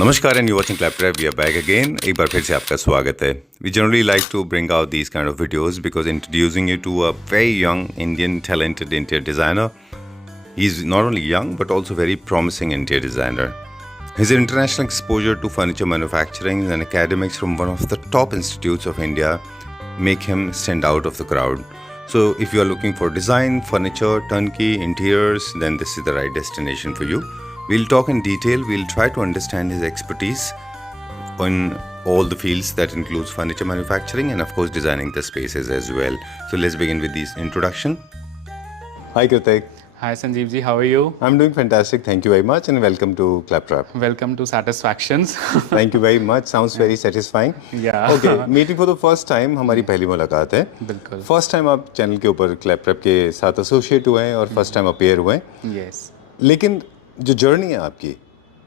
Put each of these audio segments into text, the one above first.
नमस्कार and you watching claptrap we are back again एक बार फिर से आपका स्वागत है we generally like to bring out these kind of videos because introducing you to a very young Indian talented interior designer. He's not only young but also very promising interior designer. His international exposure to furniture manufacturing and academics from one of the top institutes of India make him stand out of the crowd. So if you are looking for design, furniture, turnkey, interiors, then this is the right destination for you. We'll talk in detail, we'll try to understand his expertise on all the fields that includes furniture manufacturing and of course designing the spaces as well. So let's begin with this introduction. Hi Kritik. Hi Sanjeev ji, how are you? I'm doing fantastic, thank you very much and welcome to Claptrap. Welcome to Satisfactions. Thank you very much, sounds very satisfying. Yeah. Okay, meeting for the first time हमारी पहली मुलाकात है. बिल्कुल. First time आप channel के ऊपर Claptrap के साथ एसोसिएट हुए हैं और first time appear हुए हैं. Yes. लेकिन जो जर्नी है आपकी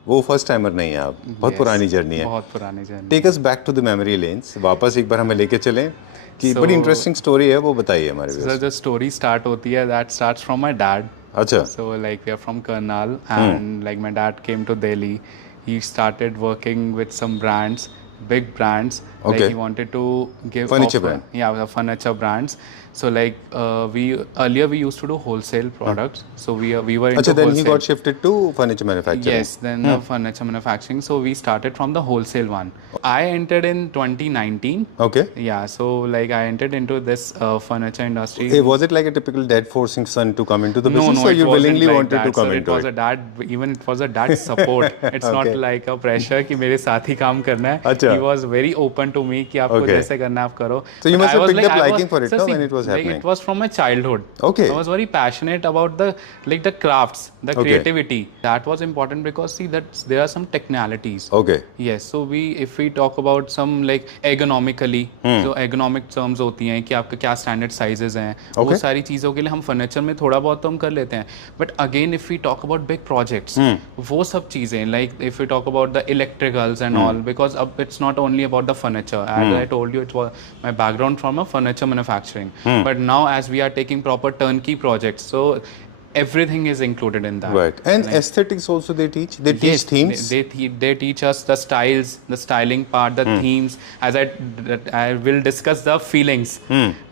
वो फर्स्ट टाइमर नहीं है आप बहुत पुरानी जर्नी है. बहुत पुरानी journey. Take us back to the memory lanes, वापस एक बार हमें लेके चलें कि बड़ी इंटरेस्टिंग स्टोरी है वो बताइए हमारे व्यूअर्स. सर जो स्टोरी स्टार्ट होती है that starts from my dad. अच्छा. So like we are from Karnal and like my dad came to Delhi. He started working with some brands, big brands. Okay. Like he wanted to give Furniture offer, brand. Yeah, the furniture brands. So like we earlier we used to do wholesale products. So we were into अच्छा, then wholesale. he got shifted to furniture manufacturing. Yes, then the furniture manufacturing. So we started from the wholesale one. I entered in 2019. Okay. Yeah, so like I entered into this furniture industry. Hey, was it like a typical dad forcing son to come into the business, No, or it you wasn't willingly like wanted that. to come Sir, into it was it? a dad. Even it was a dad support. It's Okay. not like a pressure कि मेरे साथ ही काम करना है. अच्छा. He was very open to me कि आपको Okay. जैसे करना है आप करो. So you must I have was picked up I liking for it, sir, no, see, when it was like, happening? It was from my childhood. Okay. I was very passionate about the crafts, the Okay. creativity. That was important because see that there are some technicalities. Okay. Yes, so if we talk about some like ergonomically, so ergonomic terms होती हैं कि आपका क्या standard sizes हैं, वो Okay. सारी चीज़ों के लिए हम फर्नीचर में थोड़ा बहुत तो हम कर लेते हैं. But again if we talk about big projects, वो सब चीज़ें like if we talk about the electricals and all, because अब it's not only about the furniture. As I told you it was my background from a furniture manufacturing, but now as we are taking proper turnkey projects, so everything is included in that. Right. And aesthetics also they teach. They teach Yes, themes. they teach us the styles, the styling part, the themes. As I will discuss the feelings,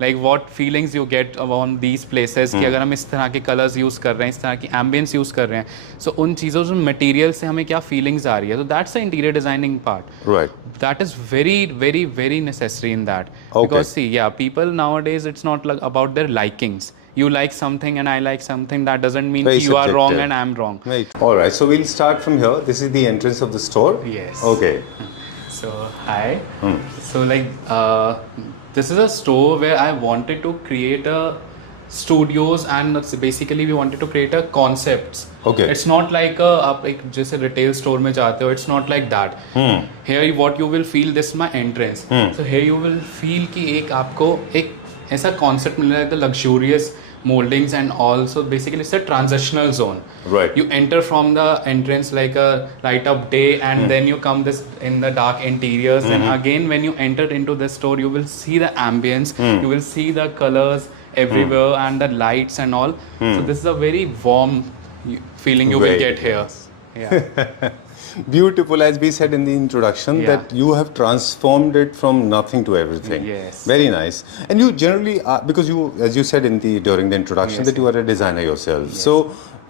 like what feelings you get on these places. कि अगर हम इस तरह के colors use कर रहे हैं, इस तरह की ambience use कर रहे हैं, so उन चीज़ों से material से हमें क्या feelings आ रही है. So that's the interior designing part. Right. That is very, very, very necessary in that. Okay. Because see, yeah, people nowadays it's not like about their likings. You like something and I like something. That doesn't mean Very you are wrong subjective. and I'm wrong. Right. All right. So we'll start from here. This is the entrance of the store. Yes. Okay. So hi. So like this is a store where I wanted to create a studios and basically we wanted to create a concepts. Okay. It's not like आप एक जैसे retail store में जाते हो. It's not like that. Here what you will feel, this is my entrance. So here you will feel कि एक आपको एक ऐसा concept मिल रहा है, the luxurious moldings and also basically it's a transitional zone. Right. You enter from the entrance like a light up day and then you come this in the dark interiors, and again when you enter into the store you will see the ambience, you will see the colors everywhere and the lights and all. So this is a very warm feeling you will Very get here. Yeah. Beautiful, as we said in the introduction, Yeah. that you have transformed it from nothing to everything. Yes. Very nice. And you generally, because you, as you said during the introduction, Yes. that you are a designer yourself. So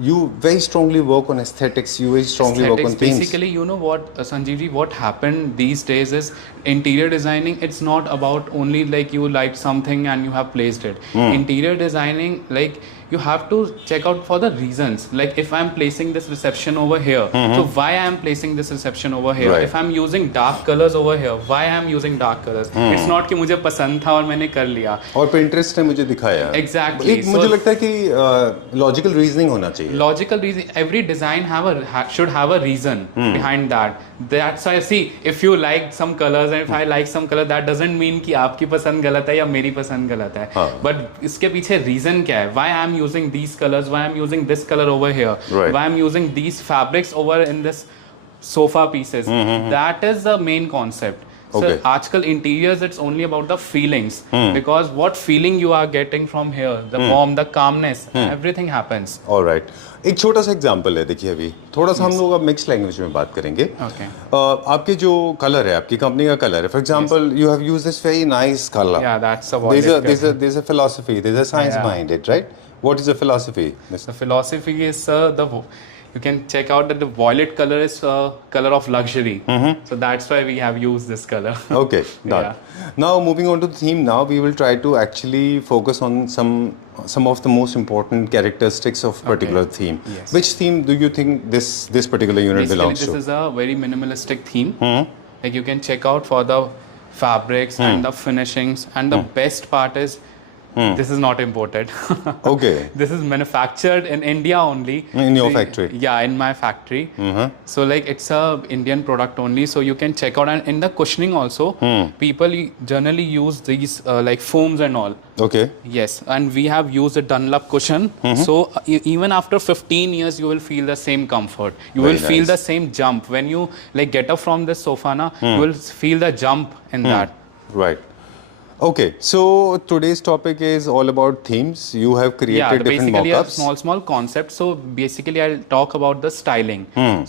you very strongly work on aesthetics. You very strongly work on Aesthetics, themes. basically, you know what, Sanjeev ji, what happened these days is interior designing. It's not about only like you liked something and you have placed it. Interior designing, like you have to check out for the reasons. Like if I'm placing this reception over here, so why I'm placing this reception over here? Right. If I'm using dark colors over here, why I'm using dark colors? It's not कि मुझे पसंद था और मैंने कर लिया. और Pinterest ने मुझे दिखाया. Exactly. एक मुझे लगता है कि logical reasoning होना चाहिए. Logical reason. Every design should have a reason behind that. That's why see, if you like some colors and if I like some color, that doesn't mean कि आपकी पसंद गलत है या मेरी पसंद गलत है. हाँ. But इसके पीछे reason क्या है? Why I'm using these colors? Why I'm using this color over here? Right. Why I'm using these fabrics over in this sofa pieces? That is the main concept. Sir, Okay. आजकल interiors it's only about the feelings because what feeling you are getting from here, the warmth, the calmness, everything happens. Alright, एक छोटा सा example है, देखिए अभी थोड़ा सा हम लोग अब मिक्स लैंग्वेज में बात करेंगे. Okay. आपके जो कलर है, आपकी कंपनी का कलर है, for example you have used this very nice colour. Yeah, that's a violet color. there's a philosophy, there's a science Yeah. behind it, right? What is the philosophy? The philosophy is you can check out that the violet color is color of luxury. So that's why we have used this color. Okay, done. Now moving on to the theme. Now we will try to actually focus on some of the most important characteristics of particular theme. Yes. Which theme do you think this particular unit Basically, belongs this to? is a very minimalistic theme. Like you can check out for the fabrics and the finishings, and the best part is this is not imported. Okay. This is manufactured in India only. In your So, factory? Yeah, in my factory. So like it's a Indian product only. So you can check out, and in the cushioning also, people generally use these like foams and all. Okay. Yes, and we have used a Dunlop cushion. So even after 15 years, you will feel the same comfort. You Very will feel nice. the same jump when you like get up from this sofa. You will feel the jump in that. Right. Okay, so today's topic is all about themes. You have created Yeah, different basically a mock-ups. small concept. So basically, I'll talk about the styling.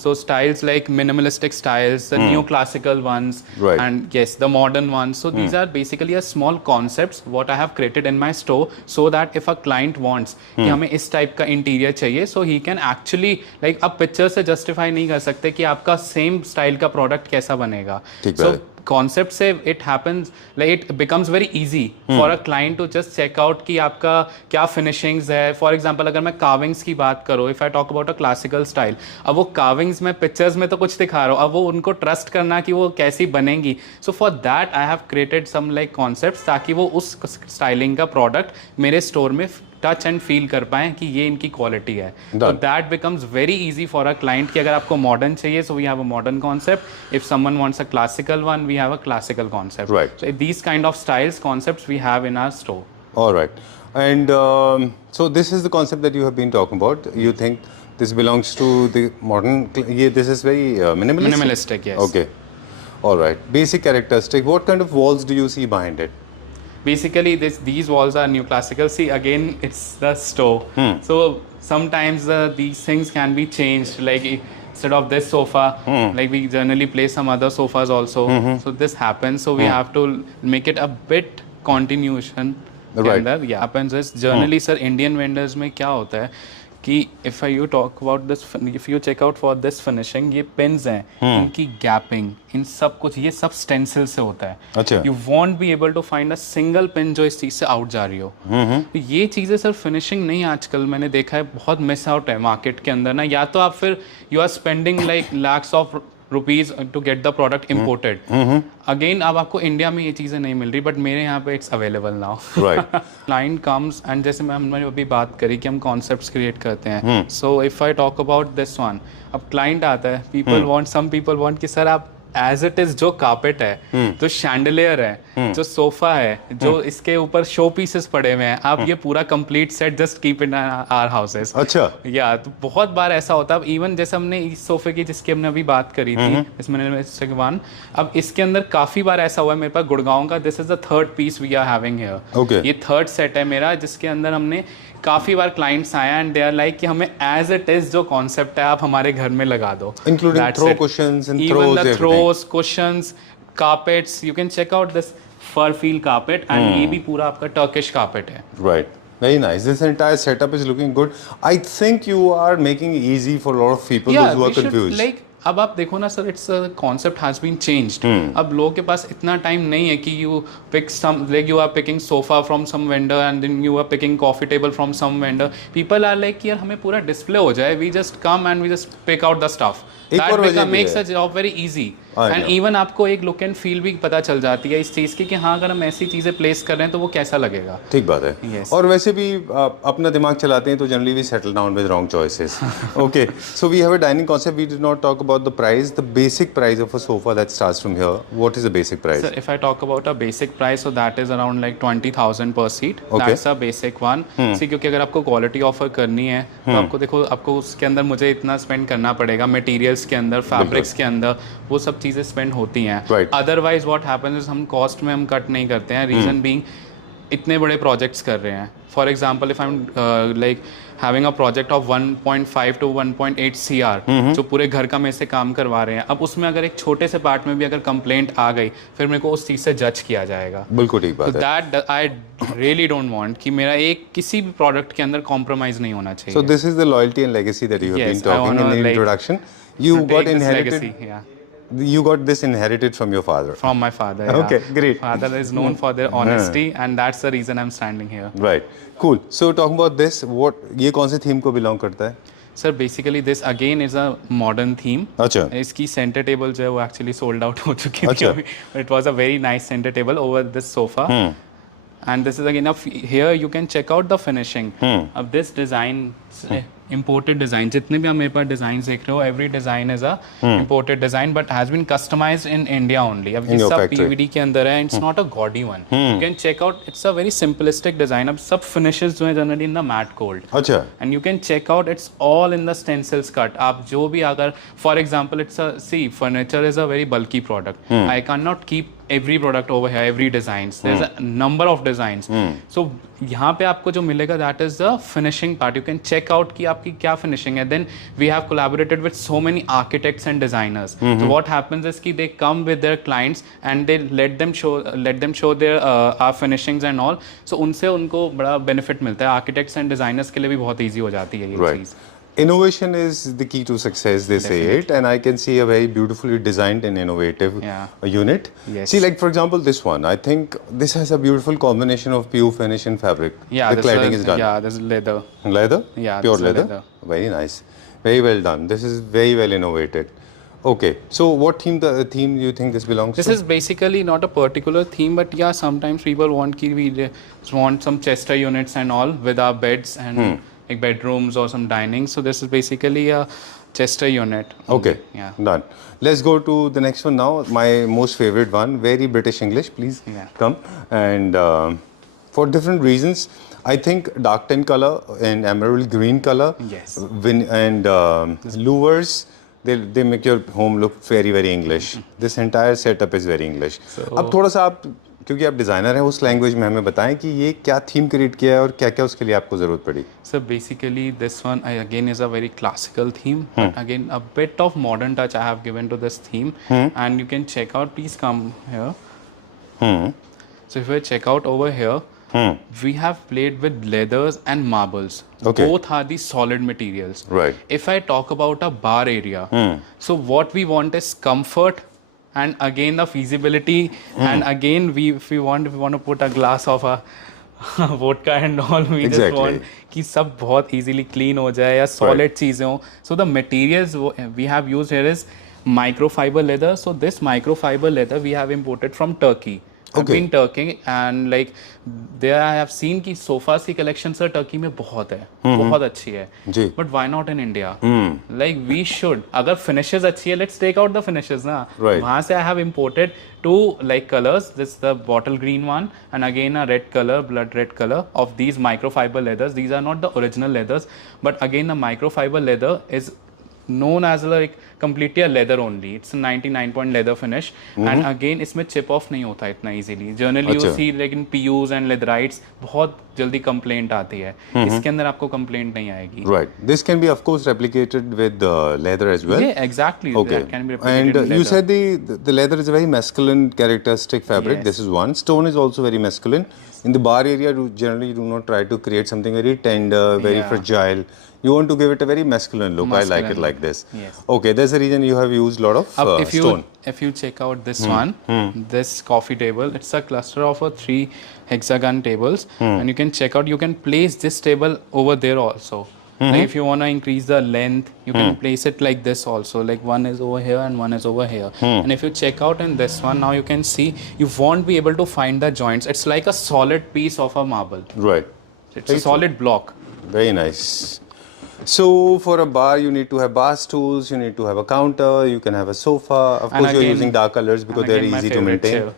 So styles like minimalistic styles, the neoclassical ones, Right. and yes, the modern ones. So these are basically a small concepts what I have created in my store, so that if a client wants कि हमें इस type का interior चाहिए, so he can actually like आप picture से justify नहीं कर सकते कि आपका सेम स्टाइल का प्रोडक्ट कैसा बनेगा. ठीक So बात है. कॉन्सेप्ट से it happens like it becomes very easy for a client to just check out कि आपका क्या फिनिशिंग्स है. फॉर एग्जांपल अगर मैं कार्विंग्स की बात करूँ, if I talk about a classical style, अब वो कार्विंग्स में पिक्चर्स में तो कुछ दिखा रहा हूँ, अब वो उनको ट्रस्ट करना कि वो कैसी बनेंगी. So for that I have created some like concepts ताकि वो उस स्टाइलिंग का प्रोडक्ट मेरे स्टोर में टच एंड फील कर पाएं कि ये इनकी क्वालिटी है. तो that becomes very easy for a client कि अगर आपको मॉडर्न चाहिए, so we have a modern concept. If someone wants a classical one, we have a classical concept. Right. So these kind of styles concepts we have in our store. All right. And so this is the concept that you have been talking about. You think this belongs to the modern? Yeah, this is very minimalistic. Minimalistic, yes. Okay. All right. Basic characteristic. What kind of walls do you see behind it? Basically these walls are neoclassical. See, again, it's the store. So sometimes these things can be changed, like instead of this sofa, like we generally place some other sofas also. So this happens, so we have to make it a bit continuation. Right. Yeah, happens is generally sir Indian vendors में क्या होता है कि if you talk about this, if you check out for this finishing, ये pins हैं, इनकी gapping, इन सब कुछ ये सब stencil से होता है. अच्छा. You won't be able to find a single pin जो इस चीज़ से आउट जा रही हो. तो ये चीज़ें सर फिनिशिंग नहीं, आजकल मैंने देखा है बहुत मिस आउट है मार्केट के अंदर ना. या तो आप फिर you are spending like lakhs of rupees to get the product imported. Again अब आपको इंडिया में ये चीज़ें नहीं मिल रही, बट मेरे यहाँ पे it's available now. Right. Client comes and जैसे हमने अभी बात करी कि हम कॉन्सेप्ट्स क्रिएट करते हैं. So if I talk about this one, अब क्लाइंट आता है, people want, some people want कि सर आप एज इट इज जो कार्पेट है, जो शैंडलियर है, जो सोफा है, जो इसके ऊपर शो पीसेस पड़े हुए हैं, आप ये पूरा complete set just keep in our houses. अच्छा. या तो बहुत बार ऐसा होता है. इवन जैसे हमने इस सोफे की जिसकी हमने अभी बात करी थी, इसमें वन, अब इसके अंदर काफी बार ऐसा हुआ है मेरे पास गुड़गांव का. This is the third piece we are having here. Okay. ये थर्ड सेट है मेरा, जिसके अंदर हमने काफी बार क्लाइंट्स आए एंड दे आर लाइक कि हमें एज इट इज जो कॉन्सेप्ट है आप हमारे घर में लगा दो. Including That's throw it. cushions and Even throws, the everything. throws, cushions, carpets, you can check out this fur feel carpet and ये भी पूरा आपका Turkish carpet है. Right. Very nice. This entire setup is looking good. I think you are making it easy for a lot of people those who are we should, confused. like अब आप देखो ना sir, its concept has been changed. अब लोगों के पास इतना time नहीं है कि you pick some, like you are picking sofa from some vendor and then you are picking coffee table from some vendor. People are like यार हमें पूरा डिस्प्ले हो जाए, we just come and we just pick out the stuff. That makes a job very easy. And even आपको एक look and feel भी पता चल जाती है इस चीज़ की कि हाँ अगर हम ऐसी चीज़ें प्लेस कर रहे हैं तो वो कैसा लगेगा. ठीक बात है. Yes. और वैसे भी अपना दिमाग चलाते हैं तो generally we settle down with wrong choices. Okay, so we have a dining concept. We did not talk about the price, the basic price of a sofa that starts from here. What is the basic price? Sir, if I talk about a basic price, so that is around like 20,000 per seat. Okay. That's a basic one. See, क्योंकि अगर आपको quality offer करनी है तो आपको देखो, आपको उसके अंदर मुझे इतना स्पेंड करना पड़ेगा. मटेरियल्स मटेरियल्स के अंदर, फैब्रिक्स के अंदर, वो सब चीज़ें स्पेंड होती हैं. Right. Otherwise what happens is हम कॉस्ट में हम कट नहीं करते हैं. रीज़न बीइंग इतने बड़े प्रोजेक्ट्स कर रहे हैं. For example if I am like having a project of 1.5 to 1.8 CR जो पूरे घर का मेरे से काम करवा रहे हैं, अब उसमें अगर एक छोटे से पार्ट में भी अगर कंप्लेंट आ गई, फिर मेरे को उस चीज़ से जज किया जाएगा. बिल्कुल ठीक बात है. That I really don't want कि मेरा एक किसी भी प्रोडक्ट के अंदर कॉम्प्रोमाइज़ नहीं होना चाहिए. So this is the loyalty and legacy that you have Yes, been talking I in wanna, the like, introduction. You take got this inherited. legacy, yeah. You got this inherited from your father. From my father. Yeah. Okay, great. Father is known for their honesty, and that's the reason I'm standing here. Right. Cool. So talking about this, what ये कौन से theme को belong करता है? Sir, basically this again is a modern theme. अच्छा. इसकी center table जो है वो actually sold out हो चुकी थी अच्छा. अभी. It was a very nice center table over this sofa. And this is again here you can check out the finishing of this design. Imported design, जितने भी आप मेरे पास designs देख रहे हो, every design is a imported design but has been customized in India only. अब ये सब PVD के अंदर है, it's not a gaudy one. You can check out, it's a very simplistic design. अब सब finishes जो है generally in the matte gold. अच्छा. And you can check out, it's all in the stencils cut. आप जो भी अगर, for example, it's a, see, furniture is a very bulky product. I cannot keep every product over here, every designs. There's a number of designs. So यहाँ पे आपको जो मिलेगा that is the finishing part. You can check out कि आपकी क्या finishing है. Then we have collaborated with so many architects and designers. So what happens is कि they come with their clients and they let them show their our finishings and all. So उनसे उनको बड़ा benefit मिलता है. Architects and designers के लिए भी बहुत easy हो जाती है ये चीज़. Innovation is the key to success, they say it, and I can see a very beautifully designed and innovative unit. Yes. See, like for example, this one. I think this has a beautiful combination of PU finish and fabric. Yeah, the cladding is done. Yeah, this is leather. Leather? Yeah, pure this is leather. Very nice. Very well done. This is very well innovated. Okay, so what theme you think this belongs this to? This is basically not a particular theme, but yeah, sometimes people want some Chester units and all with our beds and like bedrooms or some dining. So this is basically a Chester unit. Okay, yeah, done. Let's go to the next one now. My most favorite one, very British English. Please come. And for different reasons, I think dark tan color and emerald green color. Yes. And louvers. They make your home look very very English. This entire setup is very English. अब थोड़ा सा आप क्योंकि आप designer हैं उस language में हमें बताएं कि ये क्या थीम क्रिएट किया है और क्या क्या उसके लिए आपको ज़रूरत पड़ी. So basically this one again is a very classical theme, but again a bit of modern touch I have given to this theme, and you can check out. Please come here. So if you check out over here, we have played with leathers and marbles. Okay. Both are the solid materials. Right. If I talk about a bar area, so what we want is comfort. And again the feasibility, and again if we want to put a glass of a vodka and all, we just want कि सब बहुत easily clean हो जाए या solid चीज़ें हो. So the materials we have used here is microfiber leather. So this microfiber leather we have imported from Turkey. I've been Turkey and like there I have seen कि sofas की collection sir Turkey में बहुत है, बहुत अच्छी है. But why not in India? Like we should. अगर finishes अच्छी है, let's take out the finishes ना. वहाँ से I have imported two like colors. This is the bottle green one and again a red color, blood red color of these microfiber leathers. These are not the original leathers, but again the microfiber leather is known as like completely a leather only. It's a 99 point leather finish, and again इसमें chip off नहीं होता इतना easily. Generally you see like in PUs and leatherites बहुत जल्दी complaint आती है. इसके अंदर आपको complaint नहीं आएगी. Right. This can be of course replicated with leather as well. Yeah, exactly. Okay. That can be replicated And you said the leather is a very masculine characteristic fabric. Yes. This is one. Stone is also very masculine. In the bar area, you generally do not try to create something very tender, very fragile. You want to give it a very masculine look. I like it like this. Yes. Okay, there's a reason you have used a lot of stone. If you check out this one, this coffee table, it's a cluster of 3 hexagon tables, and you can check out. You can place this table over there also. Like if you want to increase the length, you can place it like this also. Like one is over here and one is over here. And if you check out in this one, now you can see you won't be able to find the joints. It's like a solid piece of a marble. Right. It's a solid block. Very nice. So for a bar, you need to have bar stools, you need to have a counter, you can have a sofa. Of course, you're using dark colors because they're easy to maintain.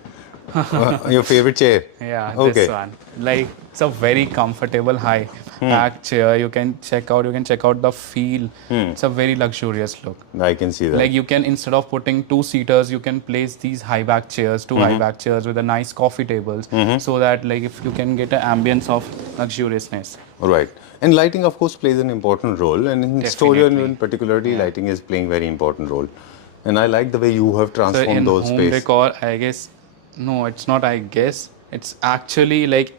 Your favorite chair? Yeah, Okay. this one. Like it's a very comfortable high back chair. You can check out the feel. It's a very luxurious look. I can see that. Like you can, instead of putting two seaters, you can place these high back chairs, two high back chairs with a nice coffee tables, so that like if you can get an ambience of luxuriousness. Right. And lighting, of course, plays an important role. And in Storio, Definitely. in particularly, lighting is playing very important role. And I like the way you have So transformed in those home space. decor, I guess, no, it's not. I guess it's actually like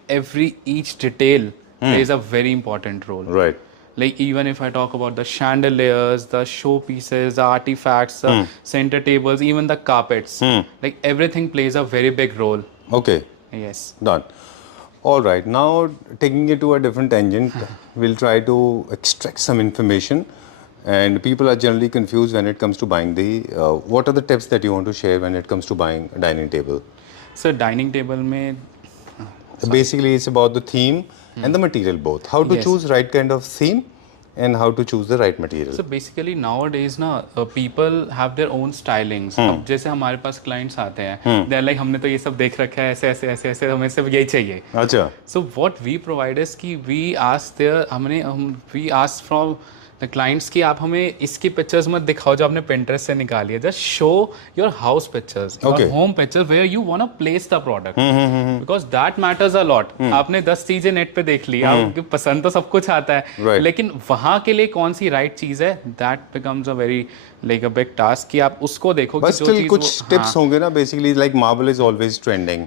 each detail plays a very important role. Right. Like even if I talk about the chandeliers, the showpieces, the artifacts, the center tables, even the carpets, like everything plays a very big role. Okay. Yes. Done. All right. Now, taking it to a different tangent, we'll try to extract some information. And people are generally confused when it comes to buying the. What are the tips that you want to share when it comes to buying a dining table? So dining table mein, Basically, it's about the theme and the material both. How to Yes. choose right kind of theme and how to choose the right material. so basically nowadays ना people have their own stylings. अब जैसे हमारे पास clients आते हैं, they're like हमने तो ये सब देख रखा है, ऐसे ऐसे ऐसे ऐसे, हमें सिर्फ यही चाहिए. अच्छा. So what we provide is कि we ask from the clients कि आप हमें इसकी pictures मत दिखाओ जो आपने Pinterest से निकाली है. Just show your house pictures, Okay. your home pictures where you wanna place the product, because that matters a lot. आपने 10 चीजें नेट पे देख ली, आपको पसंद तो सब कुछ आता है, Right. लेकिन वहाँ के लिए कौन सी right चीज है, that becomes a very like a big task कि आप उसको देखो बट कि जो स्टिल चीज कुछ टिप्स होंगे ना. Basically like marble is always trending.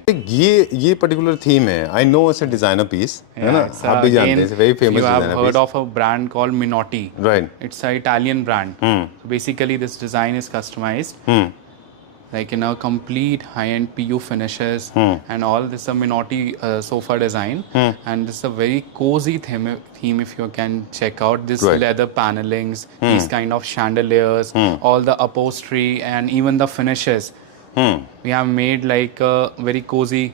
ये पर्टिकुलर थीम है. I know it's a designer piece, है ना. आप भी जानते हैं. Very famous you have designer heard piece. of a brand called Minotti. Right. It's an Italian brand. So basically, this design is customized, like in a complete high-end PU finishes and all. This is a Minotti sofa design, and this is a very cozy theme. If you can check out this Right. leather panelings, these kind of chandeliers, all the upholstery, and even the finishes. We have made like a very cozy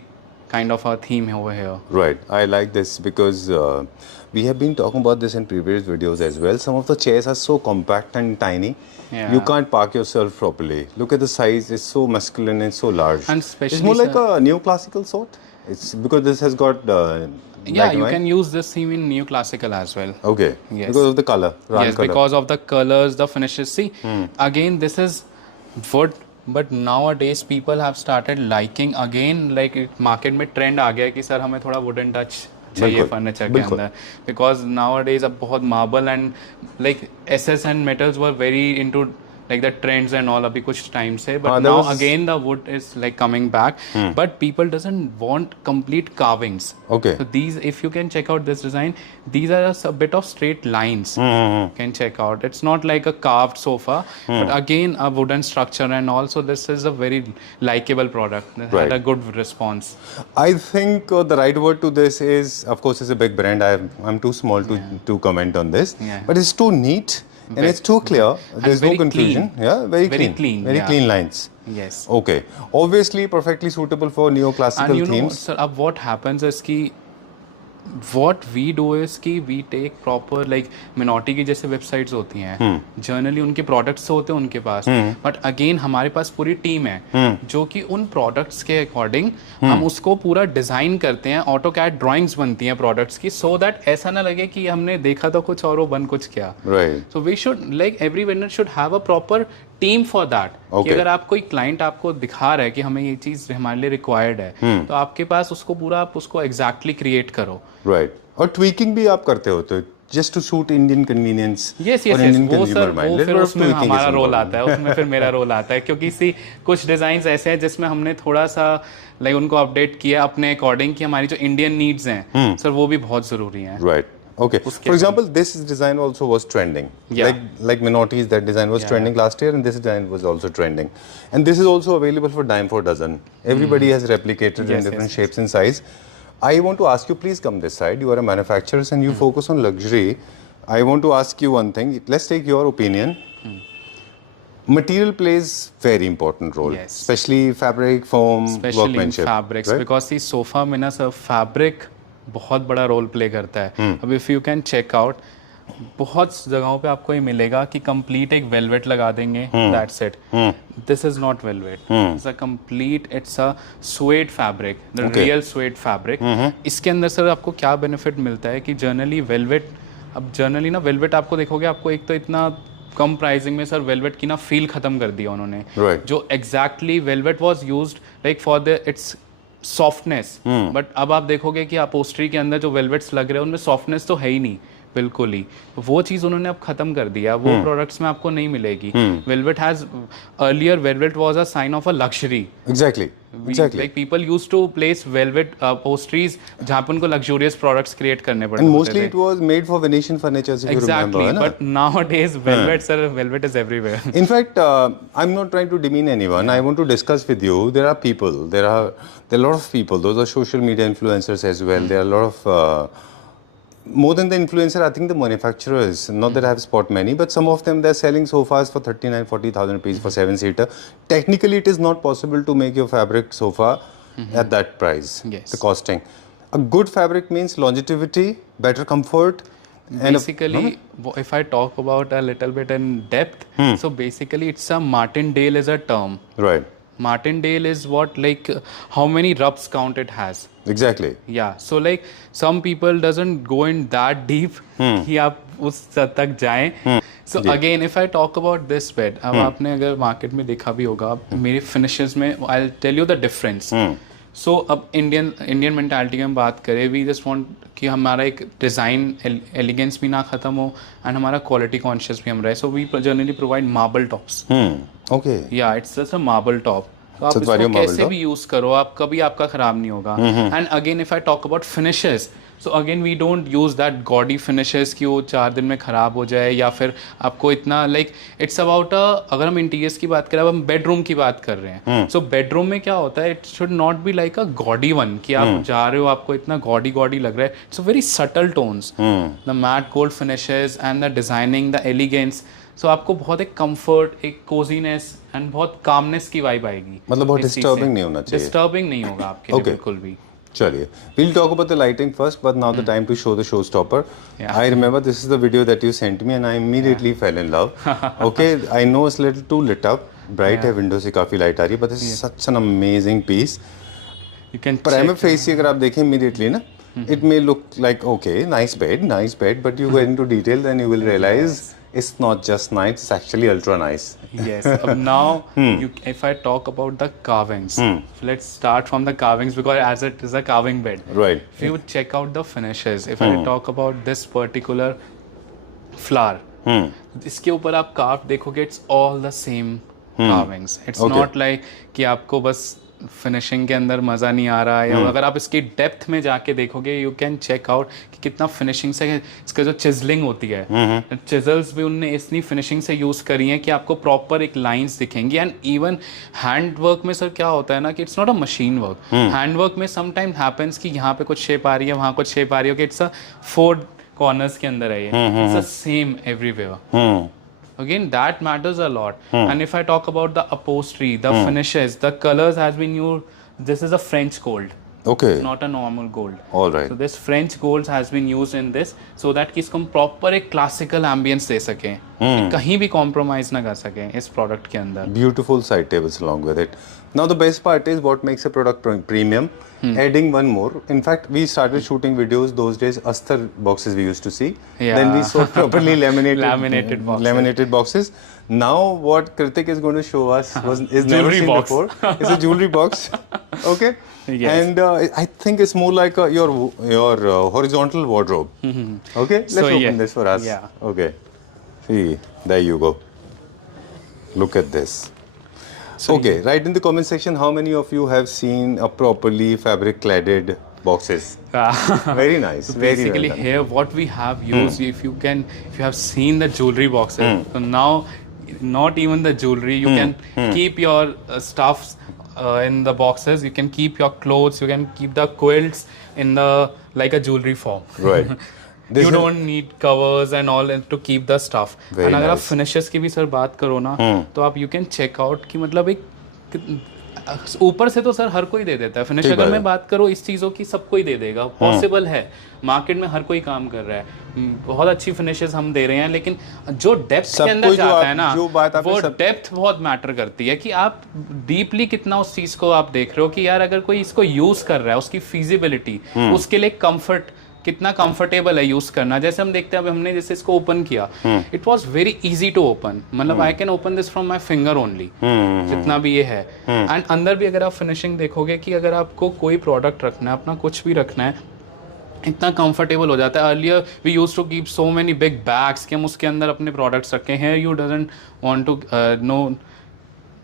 kind of a theme over here. Right. I like this because we have been talking about this in previous videos as well. Some of the chairs are so compact and tiny. Yeah. You can't park yourself properly. Look at the size. It's so masculine and so large. And especially, it's more like sir- a neoclassical sort. It's because this has got Yeah, black and you white. can use this theme in neoclassical as well. Okay. Yes. Because of the color. Round Yes, color. because of the colors, the finishes. See, again, this is wood, but nowadays people have started liking again. Like market में trend आ गया है कि sir हमें थोड़ा wooden touch चाहिए बिल्कुल, furniture के बिल्कुल. अंदर, because nowadays अब बहुत marble and like SS and metals were very into like the trends and all अभी कुछ time से, but there now was- again the wood is like coming back, but people doesn't want complete carvings. Okay. So these, if you can check out this design, these are a bit of straight lines. You can check out. It's not like a carved sofa, but again a wooden structure, and also this is a very likable product. It Right. had a good response. I think the right word to this is, of course, it's a big brand. I'm too small to comment on this, Yeah. but it's too neat and it's too clear. There's no very confusion. clean. Yeah, very Very clean. clean, Very yeah. clean lines. Yes. Okay. Obviously, perfectly suitable for neoclassical And you know, themes. sir, अब what happens is कि what we do is कि we take proper like Minotti की जैसे websites होती हैं, generally उनके products होते हैं उनके पास, बट अगेन हमारे पास पूरी टीम है जो कि उन प्रोडक्ट्स के अकॉर्डिंग हम उसको पूरा डिजाइन करते हैं. ऑटो कैड ड्राइंग्स बनती हैं प्रोडक्ट्स की, सो दैट ऐसा ना लगे कि हमने देखा तो कुछ और वो बन कुछ क्या. Right. So we should, like every vendor should have a proper team for that. कि Okay. अगर आप कोई क्लाइंट आपको दिखा रहा है कि हमें ये चीज हमारे लिए रिक्वायर्ड है, तो आपके पास उसको पूरा आप उसको एग्जैक्टली क्रिएट करो. Right. और tweaking भी आप करते हो तो just to suit Indian convenience yes or yes Indian वो consumer सर mind. वो Little फिर bit of उसमें tweaking is हमारा रोल involved. आता है, उसमें फिर मेरा रोल आता है, क्योंकि सी कुछ डिजाइन ऐसे हैं जिसमें हमने थोड़ा सा लाइक उनको अपडेट किया अपने अकॉर्डिंग कि हमारी जो इंडियन नीड्स हैं सर वो भी बहुत जरूरी हैं. Right. Okay. For example, this design also was trending. Yeah. Like Minotti's, that design was trending last year, and this design was also trending. And this is also available for dime for dozen. Everybody has replicated in Yes, different yes, shapes and size. I want to ask you, please come this side. You are a manufacturer and you focus on luxury. I want to ask you one thing. Let's take your opinion. Material plays very important role, Yes. especially fabric, foam, specially in workmanship. Fabrics, right? Because see sofa में ना sir fabric बहुत बड़ा role play करता है. अब if you can check out बहुत जगहों पे आपको ये मिलेगा कि कंप्लीट एक वेलवेट लगा देंगे, that's it. This is not velvet, it's a complete, it's a swayed fabric, the real swayed fabric. इसके अंदर सर आपको क्या बेनिफिट मिलता है कि जनरली वेलवेट, अब जनरली ना वेलवेट आपको देखोगे, आपको एक तो इतना कम प्राइसिंग में सर वेलवेट की ना फील खत्म कर दिया उन्होंने. Right. जो exactly velvet was used like for the it's softness, but अब आप देखोगे कि अपोस्ट्री के अंदर जो वेलवेट्स लग रहे हैं उनमें सॉफ्टनेस तो है ही नहीं बिल्कुल ही. वो चीज़ उन्होंने अब खत्म कर दिया, वो प्रोडक्ट्स में आपको नहीं मिलेगी. Velvet has earlier, velvet was a sign of a luxury. Exactly. Like people used to place velvet upholstery जहाँ पर उनको लग्जूरियस प्रोडक्ट्स क्रिएट करने पड़ते And थे. mostly it was made for Venetian furniture, if you remember. Exactly, है ना? but nowadays velvet, sir, velvet is everywhere. In fact, I'm not trying to demean anyone. I want to discuss with you. There are people. There are a lot of people. Those are social media influencers as well. There are a lot of more than the influencer. I think the manufacturers. Not that I have spot many, but some of them they're selling sofas for 39,000-40,000 rupees for 7-seater. Technically, it is not possible to make your fabric sofa at that price. Yes. The costing. A good fabric means longevity, better comfort. And Basically, if I talk about a little bit in depth, so basically it's a martindale is a term. right. Martindale is what, like how many rubs count it has. Exactly. Yeah, so like some people doesn't go in that deep कि आप उस हद तक जाएं. So again, if I talk about this bed, अब आपने अगर market में देखा भी होगा, मेरे फिनिशेस में I'll tell you the difference. सो अब इंडियन मेंटालिटी की हम बात करें, वी जस्ट वांट कि हमारा एक डिज़ाइन एलिगेंस भी ना ख़त्म हो एंड हमारा क्वालिटी कॉन्शियस भी हम रहे. So we generally provide marble tops. Okay. या it's just a marble top. तो आप इसको कैसे भी यूज़ करो, आप कभी आपका ख़राब नहीं होगा. And again if I talk about finishes, so again we don't use that gaudy finishes कि वो 4 दिन में ख़राब हो जाए या फिर आपको इतना लाइक इट्स अबाउट अगर हम इंटीरियर्स की बात करें, अब हम बेडरूम की बात कर रहे हैं. सो बेडरूम में क्या होता है, it should not be like a gaudy one कि आप जा रहे हो आपको इतना गॉडी लग रहा है. It's a very subtle tones, the matte gold finishes and the designing, the elegance. So आपको बहुत एक कंफर्ट, एक कोजीनेस एंड बहुत कामनेस की वाइब आएगी. मतलब बहुत डिस्टर्बिंग नहीं होना चाहिए. डिस्टर्बिंग नहीं होगा आपके लिए बिल्कुल भी. चलिए, we'll talk about the lighting first, but now the time to show the showstopper. Yeah. I remember this is the video that you sent me, and I immediately fell in love. Okay, I know it's a little too lit up, bright है, window से काफी light आ रही है, but this is such an amazing piece. You can Prima facie अगर आप देखें immediately ना, it may look like okay, nice bed, but you go into detail, then you will realize it's not just nice, it's actually ultra nice. Yes. Now, if I talk about the carvings, let's start from the carvings because as it is a carving bed. Right. If you check out the finishes, if I talk about this particular flower, इसके ऊपर आप carved देखोगे, it's all the same carvings. It's not like कि आपको बस finishing के अंदर मज़ा नहीं आ रहा है. या अगर आप इसकी डेप्थ में जाके देखोगे, यू कैन चेक आउट कि कितना फिनिशिंग से इसका जो चिजलिंग होती है, चिजल्स भी उनने इतनी फिनिशिंग से यूज़ करी हैं कि आपको प्रॉपर एक लाइंस दिखेंगी. एंड इवन हैंड वर्क में सर क्या होता है ना कि it's not a machine work. Hand work में समटाइम हैपेंस कि यहाँ पे कुछ शेप आ रही है, वहाँ कुछ शेप आ रही है, कि इट्स अ 4 कॉर्नर्स के अंदर है ये. It's the same everywhere. Again, that matters a lot. And if I talk about the upholstery, the finishes, the colors has been used. This is a French gold. Okay. It's not a normal gold. All right. So this French gold has been used in this so that कि इसको हम proper एक classical ambience दे सकें, कहीं भी compromise ना कर सकें इस product के अंदर. Beautiful side tables along with it. Now the best part is what makes a product premium. Adding one more. In fact, we started shooting videos those days. Astar boxes we used to see. Yeah. Then we saw properly laminated boxes. Now what Kritik is going to show us is never seen box. before. It's a jewelry box. Okay. Yes. And I think it's more like your horizontal wardrobe. Okay. Let's open this for us. Yeah. Okay. See, there you go. Look at this. Okay, write in the comment section how many of you have seen a properly fabric cladded boxes. Very nice. Basically, well here what we have used, if you have seen the jewelry boxes, so now not even the jewelry, you can keep your stuffs in the boxes. You can keep your clothes. You can keep the quilts in the like a jewelry form. Right. You don't need covers and all to keep the stuff. And अगर आप finishes की भी sir बात करो ना, तो आप you can check out कि मतलब एक ऊपर से तो सर हर कोई दे देता है फिनिश, अगर मैं बात करूँ इस चीज़ों की सब कोई दे देगा, पॉसिबल है, मार्केट में हर कोई काम कर रहा है, बहुत अच्छी फिनिशेस हम दे रहे हैं, लेकिन जो डेप्थ के अंदर जाता है ना, वो डेप्थ बहुत मैटर करती है कि आप डीपली कितना उस चीज़ को आप देख रहे हो कि यार अगर कोई इसको यूज़ कर रहा है, उसकी फिजिबिलिटी, उसके लिए कंफर्ट कितना कंफर्टेबल है यूज करना। जैसे हम देखते हैं अभी हमने जैसे इसको ओपन किया, it was very easy to open, मतलब I can open this from my finger only, जितना भी ये है। एंड अंदर भी अगर आप फिनिशिंग देखोगे कि अगर आपको कोई प्रोडक्ट रखना है, अपना कुछ भी रखना है, इतना कंफर्टेबल हो जाता है। Earlier we use to keep so many big bags कि हम उसके अंदर अपने प्रोडक्ट्स रखें हैं, you doesn't want to know,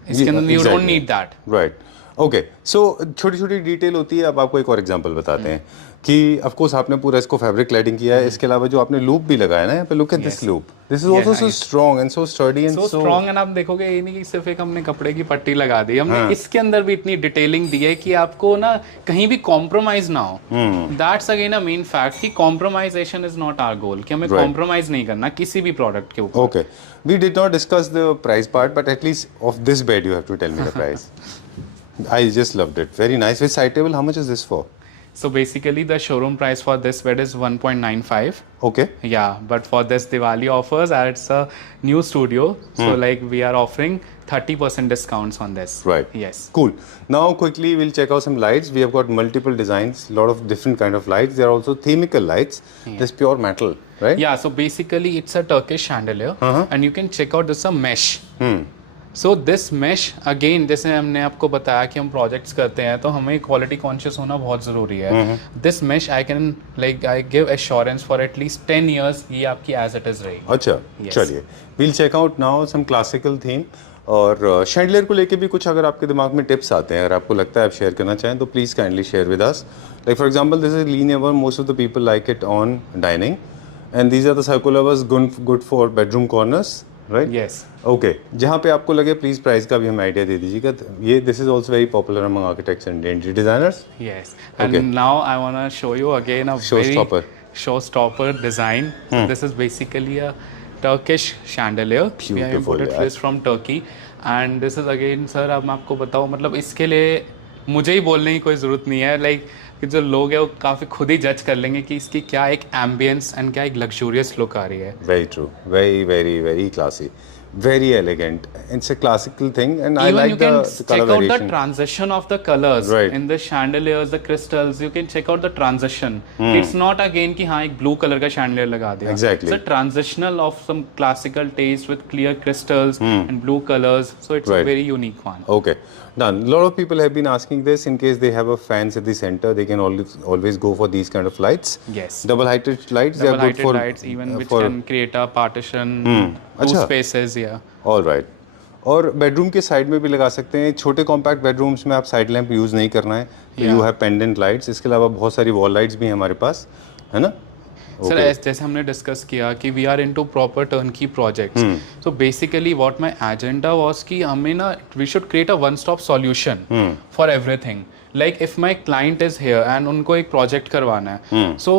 इसके अंदर you don't need that. Right, okay. So छोटी छोटी डिटेल होती है। अब आपको एक और एग्जांपल बताते हैं कि ऑफ कोर्स आपने पूरा इसको फैब्रिक क्लैडिंग किया है, इसके अलावा जो आपने लूप भी लगाया ना यहाँ पे, look at this loop, this is also so strong and so sturdy and so strong. And आप देखोगे ये नहीं कि सिर्फ एक हमने कपड़े की पट्टी लगा दी, हमने इसके अंदर भी इतनी डिटेलिंग दी है कि आपको ना कहीं भी कॉम्प्रोमाइज ना हो। That's again a main fact कि compromisation is not our goal, कि हमें कॉम्प्रोमाइज नहीं करना किसी भी प्रोडक्ट के ऊपर। Okay, we did not discuss the price part, but at least of this bed you have to tell me the price. I just loved it. Very nice. With side table, how much is this for? So basically the showroom price for this bed is 1.95. Okay. Yeah, but for this Diwali offers, as it's a new studio, so like we are offering 30% discounts on this. Right. Yes. Cool. Now quickly we'll check out some lights. We have got multiple designs, lot of different kind of lights. There are also themical lights. This pure metal, right? Yeah, so basically it's a Turkish chandelier, and you can check out this a mesh. So this mesh again, जैसे हमने आपको बताया कि हम projects करते हैं तो हमें क्वालिटी कॉन्शियस होना बहुत ज़रूरी है। This mesh I can like I give assurance for at least 10 years ये आपकी एज इट इज़ रहेगी। अच्छा, चलिए we'll check out now some classical theme. और शैंडलियर को लेके भी कुछ अगर आपके दिमाग में टिप्स आते हैं, अगर आपको लगता है आप शेयर करना चाहें तो please kindly share with us. Like for example this is linear one, most of the people like it on dining, and these are the circular was good for bedroom corners, right? Yes. Okay, जहाँ पे आपको लगे please price का भी हमें idea दे दीजिएगा। ये this is also very popular among architects and interior designers. Yes, and now I want to show you again a very showstopper design. So this is basically a Turkish chandelier. We have imported this from Turkey, and this is again sir, अब मैं आपको बताऊँ, मतलब इसके लिए मुझे ही बोलने की कोई ज़रूरत नहीं है, लाइक कि जो लोग हैं वो काफ़ी खुद ही जज कर लेंगे कि इसकी क्या एक एम्बियंस एंड क्या एक लग्जूरियस लुक आ रही है। Very true, very very very classy, very elegant. It's a classical thing, and I like the color variation. Check out the transition of the colors right. in the chandeliers, the crystals. You can check out the transition. It's not again कि हाँ एक blue color का chandelier लगा दिया. Exactly. It's a transitional of some classical taste with clear crystals and blue colors. So it's a very unique one. Okay, done. A lot of people have been asking this. In case they have a fans at the center, they can always go for these kind of lights. Yes. Double-heighted lights. Double heighted lights, even which can create a partition, two spaces. Yeah. All right. और bedroom के side में भी लगा सकते हैं। छोटे compact bedrooms में आप साइड लैंप यूज़ नहीं करना है, यू हैव पेंडेंट लाइट्स। इसके अलावा बहुत सारी वॉल लाइट्स भी हैं हमारे पास, है ना? सर जैसे हमने डिस्कस किया कि we are into proper turnkey projects, so basically what my agenda was कि हमें ना we should create a one stop solution for everything. Like if my client is here एंड उनको एक प्रोजेक्ट करवाना है, सो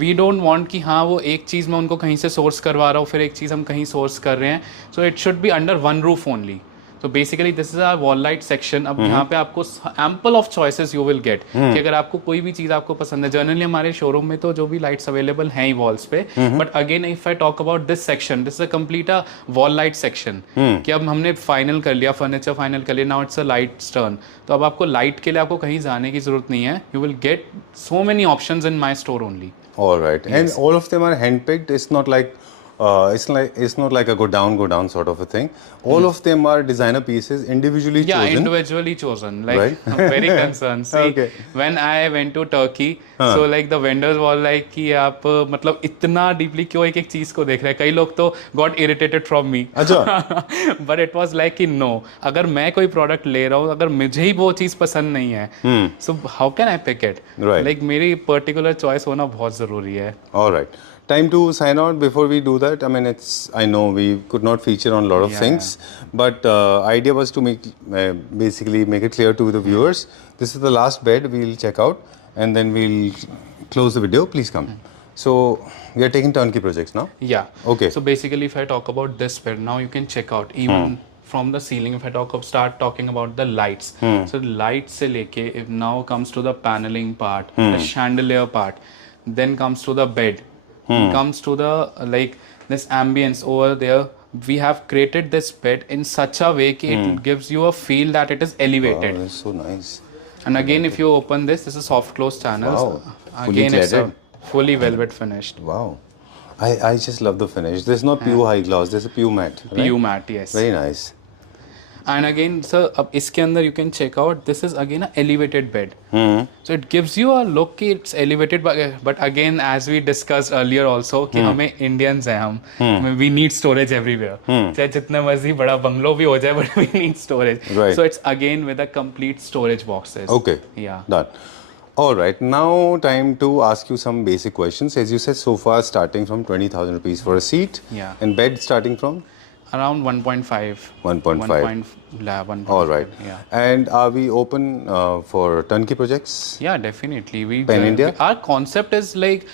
वी डोंट वांट कि हाँ वो एक चीज़ मैं उनको कहीं से सोर्स करवा रहा हूँ, फिर एक चीज़ हम कहीं सोर्स कर रहे हैं, so it should be under one roof only. तो basically this is our wall light section. अब यहाँ पे आपको ample of choices you will get कि अगर आपको कोई भी चीज़ आपको पसंद है। जनरली हमारे शोरूम में तो जो भी लाइट्स अवेलेबल हैं ही वॉल्स पे, but again if I talk about this section, this is a complete a wall light section कि अब हमने फाइनल कर लिया, फर्नीचर फाइनल कर लिया, now it's a light turn. तो अब आपको लाइट के लिए आपको कहीं जाने की जरूरत नहीं है, you will get so many options in my store only. Alright, and all of them are handpicked. It's not like a go down sort of a thing. All of them are designer pieces, individually chosen. Yeah, individually chosen. Like, right? I'm very concerned. See, okay. When I went to Turkey, so like the vendors were like कि आप मतलब इतना deeply क्यों एक चीज को देख रहे हैं। कई लोग तो got irritated from me. अच्छा। But it was like कि no, अगर मैं कोई product ले रहा हूँ, अगर मुझे ही वो चीज पसंद नहीं है, so how can I pick it? Right. Like मेरी particular choice होना बहुत जरूरी है। All right. Time to sign out. Before we do that, I mean, I know we could not feature on a lot of things, but idea was to basically make it clear to the viewers. This is the last bed we'll check out, and then we'll close the video. Please come. So we are taking turnkey projects now. Yeah. Okay. So basically, if I talk about this bed, now you can check out even from the ceiling. If I start talking about the lights, so lights se leke, if now comes to the paneling part, the chandelier part, then comes to the bed, comes to the like this ambience over there. We have created this bed in such a way that it gives you a feel that it is elevated. Wow, that's so nice. And again, if you open this is soft close channels. Wow. Fully Again, it's a cladded. fully velvet finished. Wow. I just love the finish. There's not pure high gloss, there's a pure matte. Right? PU matte, yes. Very nice. And again, sir, अब इसके अंदर you can check out, this is again a elevated bed. So it gives you a look कि it's elevated, but again, as we discussed earlier also, कि हमें Indians हैं हम, we need storage everywhere. चाहे जितना मर्जी बड़ा बंगलो भी हो जाए, but we need storage. Right. So it's again with a complete storage boxes. Okay. Yeah. Done. All right. Now time to ask you some basic questions. As you said, so far starting from 20,000 rupees for a seat. Yeah. And bed starting from? Around 1.5. 1.5. 1.5. All right. Yeah. And are we open for turnkey projects? Yeah, definitely. Pan India? Our concept is like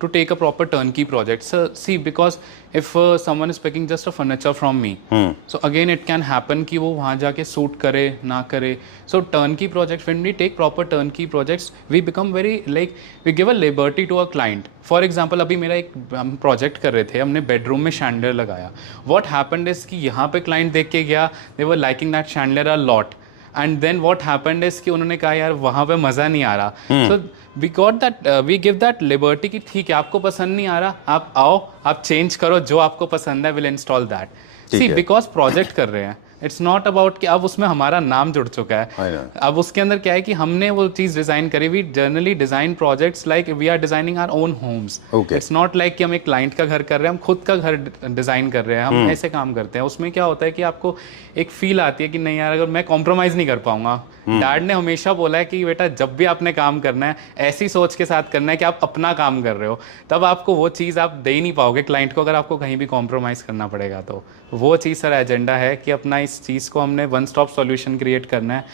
to take a proper turnkey project. So see, because if someone is picking just a furniture from me, so again it can happen कि वो वहाँ जाके suit करे ना करे. So turnkey projects, when we take proper turnkey projects, we become very like we give a liberty to a client. For example, अभी मेरा एक हम प्रोजेक्ट कर रहे थे, हमने बेडरूम में शैंडलियर लगाया. What happened is कि यहाँ पे क्लाइंट देख के गया, they were liking that chandelier a lot. And then what happened is कि उन्होंने कहा यार वहाँ पे मज़ा नहीं आ रहा. So we got that, we give that liberty कि ठीक है आपको पसंद नहीं आ रहा, आप आओ, आप चेंज करो, जो आपको पसंद है, we'll install that. See, because project कर रहे हैं, इट्स नॉट अबाउट कि अब उसमें हमारा नाम जुड़ चुका है. अब उसके अंदर क्या है कि हमने वो चीज़ डिज़ाइन करी. We generally design projects like we are designing our own homes. It's not like कि हम एक क्लाइंट का घर कर रहे हैं, हम खुद का घर डिज़ाइन कर रहे हैं. हम ऐसे काम करते हैं. उसमें क्या होता है कि आपको एक फील आती है कि नहीं यार, अगर मैं कॉम्प्रोमाइज़ नहीं कर पाऊंगा. डैड ने हमेशा बोला है कि बेटा जब भी आपने काम करना है ऐसी सोच के साथ करना है कि आप अपना काम कर रहे हो, तब आपको वो चीज़ आप दे ही नहीं पाओगे क्लाइंट को अगर आपको कहीं भी कॉम्प्रोमाइज़ करना पड़ेगा. तो वो चीज़ सर एजेंडा है कि अपना इस चीज़ को हमने वन स्टॉप सॉल्यूशन क्रिएट करना है.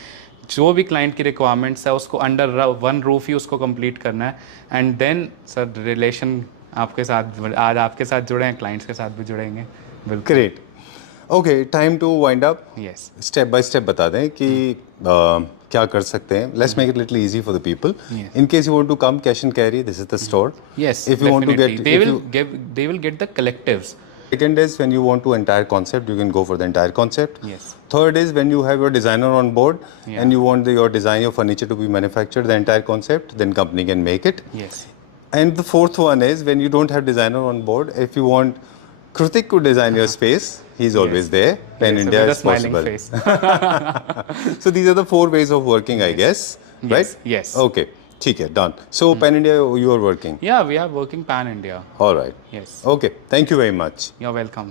जो भी क्लाइंट की रिक्वायरमेंट्स है उसको अंडर वन रूफ ही उसको कंप्लीट करना है. एंड देन सर रिलेशन आपके साथ, आज आपके साथ जुड़े हैं, क्लाइंट्स के साथ भी जुड़ेंगे. बिल्कुल. Great. Okay, time to wind up. Yes. Step by step बता दें कि क्या कर सकते हैं. Let's make it little easy for the people. In case you want to come cash and carry, this is the store. Yes, If you want to get, they will get the collectives. Second is when you want to entire concept, you can go for the entire concept. Yes. Third is when you have your designer on board Yeah. and you want your design, your furniture to be manufactured, the entire concept, then company can make it. Yes. And the fourth one is when you don't have designer on board, if you want Krutik to design your space, he's always there. Pan India with a is smiling possible. face. So these are the 4 ways of working, I guess. Right? Yes. Okay. ठीक है, done. So Pan India, you are working. Yeah, we are working pan India. All right. Yes. Okay. Thank you very much. You're welcome.